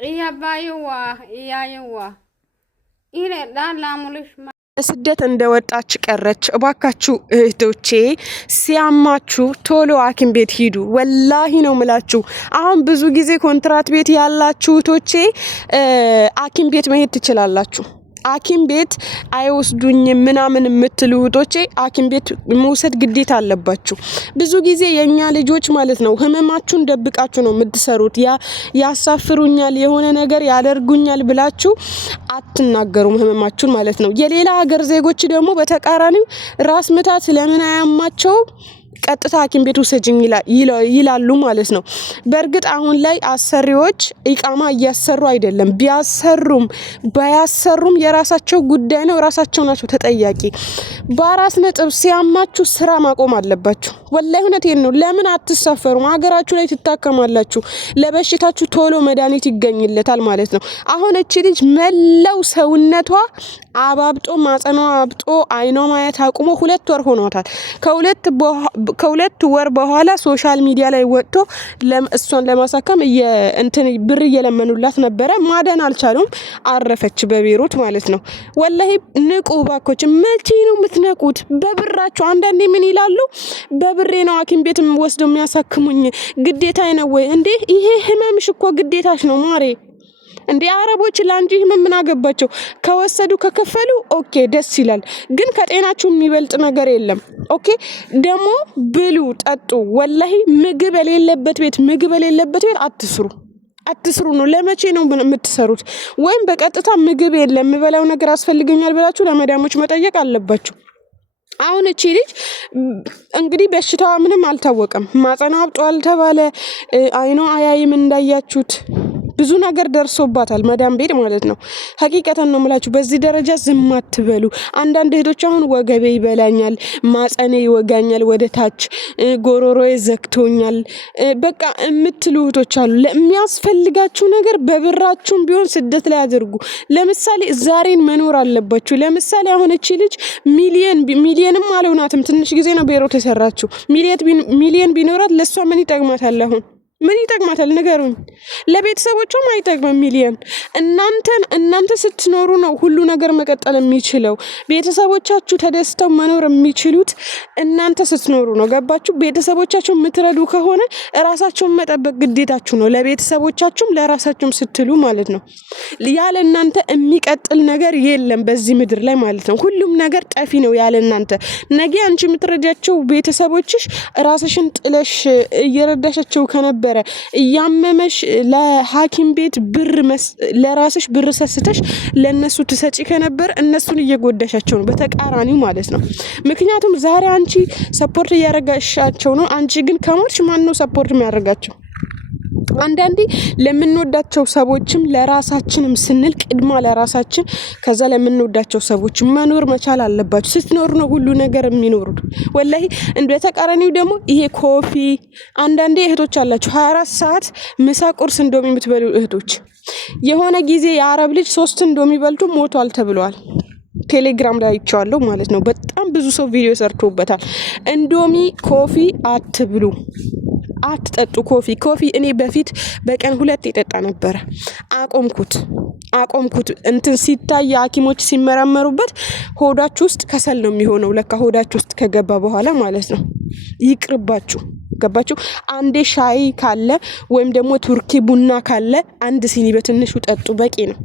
እያየዋ ይሄ ላላሙልሽ ስደት እንደወጣች ቀረች። እባካችሁ እህቶቼ ሲያማችሁ ቶሎ ሐኪም ቤት ሂዱ። ወላሂ ነው ምላችሁ። አሁን ብዙ ጊዜ ኮንትራት ቤት ያላችሁ እህቶቼ ሐኪም ቤት መሄድ ትችላላችሁ። ሐኪም ቤት አይወስዱኝም ምናምን የምትሉ እህቶቼ ሐኪም ቤት መውሰድ ግዴታ አለባችሁ። ብዙ ጊዜ የኛ ልጆች ማለት ነው ህመማችሁን ደብቃችሁ ነው የምትሰሩት። ያሳፍሩኛል የሆነ ነገር ያደርጉኛል ብላችሁ አትናገሩም ህመማችሁን ማለት ነው። የሌላ ሀገር ዜጎች ደግሞ በተቃራኒው ራስ ምታት ለምን አያማቸው ቀጥታ ሐኪም ቤት ውሰጂኝ ይላሉ ማለት ነው። በእርግጥ አሁን ላይ አሰሪዎች ኢቃማ እያሰሩ አይደለም። ቢያሰሩም ባያሰሩም የራሳቸው ጉዳይ ነው። ራሳቸው ናቸው ተጠያቂ። በአራስ ነጥብ ሲያማችሁ ስራ ማቆም አለባችሁ። ወላሂ እውነቴን ነው። ለምን አትሳፈሩም? ሀገራችሁ ላይ ትታከማላችሁ። ለበሽታችሁ ቶሎ መድኃኒት ይገኝለታል ማለት ነው። አሁን እቺ ልጅ መላው ሰውነቷ አባብጦ ማጸኗ አብጦ አይኗ ማየት አቁሞ 2 ወር ሆኗታል። ከሁለት ወር በኋላ ሶሻል ሚዲያ ላይ ወጥቶ እሷን ለማሳከም ብር እየለመኑላት ነበረ። ማዳን አልቻሉም። አረፈች በቤሩት ማለት ነው። ወላሂ ንቁ ባኮች። መቼ ነው የምትነቁት? በብራችሁ። አንዳንዴ ምን ይላሉ? በብሬ ነው ሐኪም ቤት ወስደው የሚያሳክሙኝ ግዴታ ነው ወይ እንዴ? ይሄ ህመምሽ እኮ ግዴታሽ ነው ማሬ። እንዴ አረቦች ላንጂ ህመም ምን አገባቸው? ከወሰዱ ከከፈሉ ኦኬ ደስ ይላል። ግን ከጤናችሁ የሚበልጥ ነገር የለም። ኦኬ ደግሞ ብሉ ጠጡ። ወላሂ ምግብ የሌለበት ቤት አትስሩ ነው። ለመቼ ነው የምትሰሩት? ወይም በቀጥታ ምግብ የለም የምበላው ነገር አስፈልገኛል ብላችሁ ለመዳሞች መጠየቅ አለባችሁ። አሁን እቺ ልጅ እንግዲህ በሽታዋ ምንም አልታወቀም። ማጸኗ አብጧል ተባለ። አይኗ አያይም እንዳያችሁት ብዙ ነገር ደርሶባታል መዳም ቤት ማለት ነው። ሀቂቀተን ነው የምላችሁ። በዚህ ደረጃ ዝም አትበሉ። አንዳንድ እህቶች አሁን ወገቤ ይበላኛል፣ ማጸኔ ይወጋኛል፣ ወደ ታች ጎሮሮዬ ዘግቶኛል በቃ የምትሉ እህቶች አሉ። ለሚያስፈልጋችሁ ነገር በብራችሁም ቢሆን ስደት ላይ አድርጉ። ለምሳሌ ዛሬን መኖር አለባችሁ። ለምሳሌ አሁን እቺ ልጅ ሚሊየንም አልሆናትም። ትንሽ ጊዜ ነው ቤሮ ተሰራችሁ። ሚሊየን ቢኖራት ለሷ ምን ይጠቅማታል? አሁን ምን ይጠቅማታል? ንገሩኝ። ለቤተሰቦቿም አይጠቅምም ሚሊየን። እናንተ ስትኖሩ ነው ሁሉ ነገር መቀጠል የሚችለው። ቤተሰቦቻችሁ ተደስተው መኖር የሚችሉት እናንተ ስትኖሩ ነው። ገባችሁ? ቤተሰቦቻችሁ የምትረዱ ከሆነ ራሳችሁን መጠበቅ ግዴታችሁ ነው። ለቤተሰቦቻችሁም ለራሳችሁም ስትሉ ማለት ነው። ያለ እናንተ የሚቀጥል ነገር የለም በዚህ ምድር ላይ ማለት ነው። ሁሉም ነገር ጠፊ ነው ያለ እናንተ። ነገ አንቺ የምትረዳቸው ቤተሰቦችሽ ራስሽን ጥለሽ እየረዳሻቸው ከነበረ እያመመሽ ለሐኪም ቤት ለራስሽ ብር ሰስተሽ ለነሱ ትሰጪ ከነበር እነሱን እየጎዳሻቸው ነው። በተቃራኒው ማለት ነው። ምክንያቱም ዛሬ አንቺ ሰፖርት እያረጋሻቸው ነው። አንቺ ግን ከሞትሽ ማን ነው ሰፖርት የሚያደርጋቸው? አንዳንዴ ለምንወዳቸው ሰዎችም ለራሳችንም ስንል ቅድማ ለራሳችን ከዛ ለምንወዳቸው ሰዎች መኖር መቻል አለባችሁ። ስትኖር ነው ሁሉ ነገር የሚኖሩት። ወላሂ እንደ ተቃራኒው ደግሞ ይሄ ኮፊ አንዳንዴ እህቶች አላችሁ 24 ሰዓት ምሳ ቁርስ እንዶሚ የምትበሉ እህቶች። የሆነ ጊዜ የአረብ ልጅ 3 እንዶሚ በልቶ ሞቷል ተብሏል። ቴሌግራም ላይ አይቻለሁ ማለት ነው። በጣም ብዙ ሰው ቪዲዮ ሰርቶበታል። እንዶሚ ኮፊ አትብሉ፣ አትጠጡ። ኮፊ እኔ በፊት በቀን 2 ይጠጣ ነበር። አቆምኩት። እንትን ሲታይ ሐኪሞች ሲመረመሩበት ሆዳችሁ ውስጥ ከሰል ነው የሚሆነው። ለካ ሆዳችሁ ውስጥ ከገባ በኋላ ማለት ነው። ይቅርባችሁ። ገባችሁ? አንዴ ሻይ ካለ ወይም ደግሞ ቱርኪ ቡና ካለ 1 ሲኒ በትንሹ ጠጡ፣ በቂ ነው።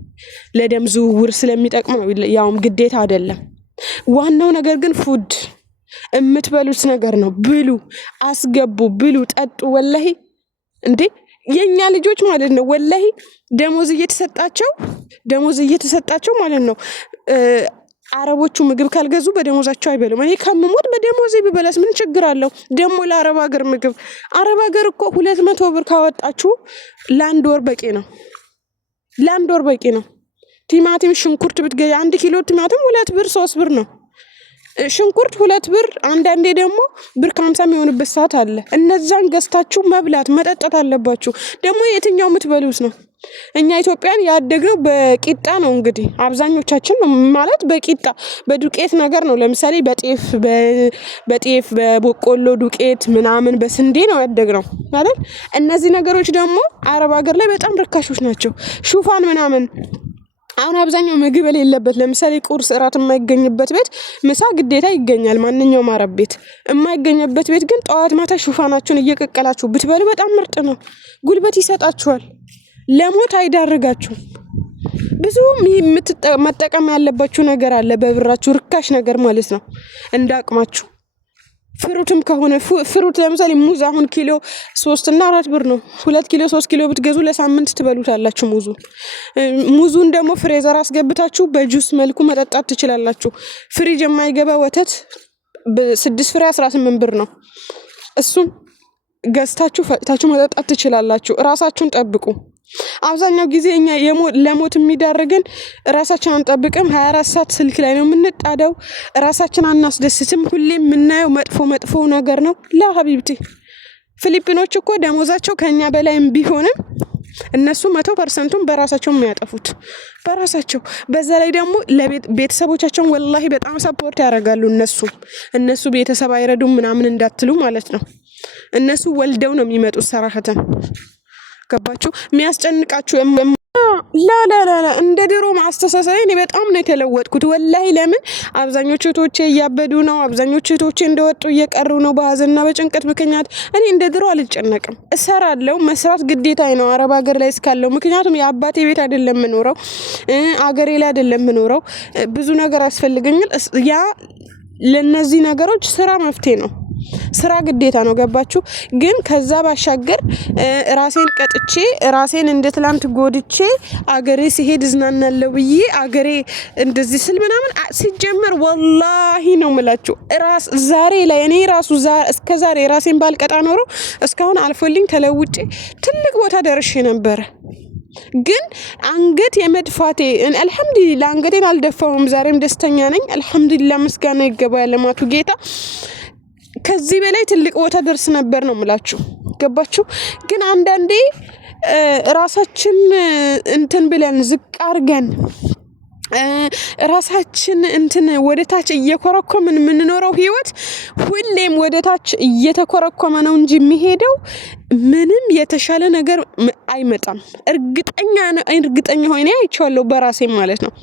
ለደም ዝውውር ስለሚጠቅም ነው። ያውም ግዴታ አይደለም። ዋናው ነገር ግን ፉድ የምትበሉት ነገር ነው። ብሉ፣ አስገቡ፣ ብሉ፣ ጠጡ። ወላሂ እንዴ የኛ ልጆች ማለት ነው ወላሂ ደሞዝ እየተሰጣቸው ማለት ነው። አረቦቹ ምግብ ካልገዙ በደሞዛቸው አይበሉም። እኔ ከምሞት በደሞዜ ብበላስ ምን ችግር አለው? ደግሞ ለአረብ ሀገር ምግብ አረብ ሀገር እኮ 200 ብር ካወጣችሁ ለአንድ ወር በቂ ነው። ቲማቲም ሽንኩርት ብትገዢ 1 ኪሎ ቲማቲም 2 ብር 3 ብር ነው። ሽንኩርት 2 ብር፣ አንዳንዴ ደግሞ ብር 50 የሚሆንበት ሰዓት አለ። እነዛን ገዝታችሁ መብላት መጠጣት አለባችሁ። ደግሞ የትኛው የምትበሉት ነው? እኛ ኢትዮጵያን ያደግነው በቂጣ ነው። እንግዲህ አብዛኞቻችን ማለት በቂጣ በዱቄት ነገር ነው። ለምሳሌ በጤፍ በበቆሎ ዱቄት ምናምን በስንዴ ነው ያደግነው አይደል? እነዚህ ነገሮች ደግሞ አረብ ሀገር ላይ በጣም ርካሾች ናቸው። ሹፋን ምናምን አሁን አብዛኛው ምግብ የሌለበት ለምሳሌ ቁርስ እራት የማይገኝበት ቤት ምሳ ግዴታ ይገኛል። ማንኛውም አረብ ቤት የማይገኝበት ቤት ግን ጠዋት ማታ ሹፋናችሁን እየቀቀላችሁ ብትበሉ በጣም ምርጥ ነው። ጉልበት ይሰጣችኋል። ለሞት አይዳርጋችሁም። ብዙ መጠቀም ያለባችሁ ነገር አለ። በብራችሁ ርካሽ ነገር ማለት ነው። እንደ አቅማችሁ ፍሩትም ከሆነ ፍሩት ለምሳሌ ሙዝ አሁን ኪሎ 3 እና 4 ብር ነው። 2 ኪሎ 3 ኪሎ ብትገዙ ለሳምንት ትበሉታላችሁ። ሙዙን ደግሞ ፍሬዘር አስገብታችሁ በጁስ መልኩ መጠጣት ትችላላችሁ። ፍሪጅ የማይገባ ወተት 6 ፍሬ 18 ብር ነው። እሱን ገዝታችሁ ፈጭታችሁ መጠጣት ትችላላችሁ። ራሳችሁን ጠብቁ። አብዛኛው ጊዜ እኛ ለሞት የሚዳርገን ራሳችን አንጠብቅም። 24 ሰዓት ስልክ ላይ ነው የምንጣደው። ራሳችን አናስደስትም። ሁሌ የምናየው መጥፎ ነገር ነው። ሀቢብቲ ፊሊፒኖች እኮ ደሞዛቸው ከኛ በላይም ቢሆንም እነሱ 100%ቱን በራሳቸው የሚያጠፉት በራሳቸው። በዛ ላይ ደግሞ ለቤተሰቦቻቸው ወላሂ በጣም ሰፖርት ያደርጋሉ። እነሱ ቤተሰብ አይረዱም ምናምን እንዳትሉ ማለት ነው። እነሱ ወልደው ነው የሚመጡት ሰራሐተን። ገባችሁ? የሚያስጨንቃችሁ ላ እንደ ድሮ ማስተሳሰብ እኔ በጣም ነው የተለወጥኩት ወላሂ። ለምን አብዛኞቹ እህቶቼ እያበዱ ነው። አብዛኞቹ እህቶቼ እንደወጡ እየቀሩ ነው በሀዘንና በጭንቀት ምክንያት። እኔ እንደ ድሮ አልጨነቅም። እሰራለሁ። መስራት ግዴታዬ ነው አረብ ሀገር ላይ እስካለሁ። ምክንያቱም የአባቴ ቤት አይደለም የምኖረው፣ አገሬ ላይ አይደለም የምኖረው። ብዙ ነገር ያስፈልገኛል። ያ ለነዚህ ነገሮች ስራ መፍትሄ ነው። ስራ ግዴታ ነው። ገባችሁ? ግን ከዛ ባሻገር ራሴን ቀጥቼ ራሴን እንደ ትላንት ጎድቼ አገሬ ሲሄድ እዝናናለሁ ብዬ አገሬ እንደዚህ ስል ምናምን ሲጀመር ወላሂ ነው የምላችሁ ዛሬ ላይ እኔ ራሱ እስከ ዛሬ ራሴን ባልቀጣ ኖሮ እስካሁን አልፎልኝ ተለውጬ ትልቅ ቦታ ደርሼ ነበረ። ግን አንገት የመድፋቴ አልহামዱሊላህ አንገቴን አልደፋውም። ዛሬም ደስተኛ ነኝ። አልহামዱሊላህ ምስጋና ይገባ ያለማቱ ጌታ። ከዚህ በላይ ትልቅ ቦታ ደርስ ነበር ነው የምላችሁ። ገባችሁ? ግን አንዳንዴ ራሳችን እንትን ብለን ዝቅ አርገን ራሳችን እንትን ወደታች እየኮረኮምን የምንኖረው ህይወት ሁሌም ወደታች እየተኮረኮመ ነው እንጂ የሚሄደው ምንም የተሻለ ነገር አይመጣም። እርግጠኛ ሆኜ አይቻለሁ በራሴ ማለት ነው።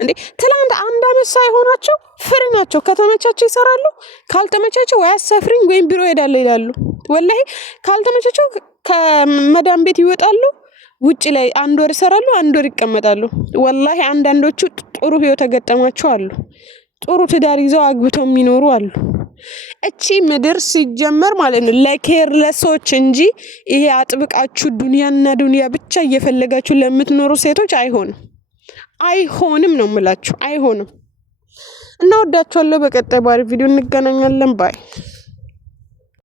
እንዴ ትላንት አንድ አመት ሳይሆናቸው ፍሪ ናቸው። ከተመቻቸው ይሰራሉ፣ ካልተመቻቸው ወይ አሳፍሪኝ ወይም ቢሮ ሄዳለሁ ይላሉ። ወላሂ ካልተመቻቸው ከመዳም ቤት ይወጣሉ፣ ውጪ ላይ 1 ወር ይሰራሉ፣ 1 ወር ይቀመጣሉ። ወላሂ አንዳንዶቹ ጥሩ ህይወት ተገጠማቸው አሉ። ጥሩ ትዳር ይዘው አግብተው የሚኖሩ አሉ። እቺ ምድር ሲጀመር ማለት ነው ለኬርለሶች እንጂ ይሄ አጥብቃችሁ ዱንያ ብቻ እየፈለጋችሁ ለምትኖሩ ሴቶች አይሆንም ነው የምላችሁ። አይሆንም። እና ወዳችኋለሁ። በቀጣይ ባሪ ቪዲዮ እንገናኛለን። ባይ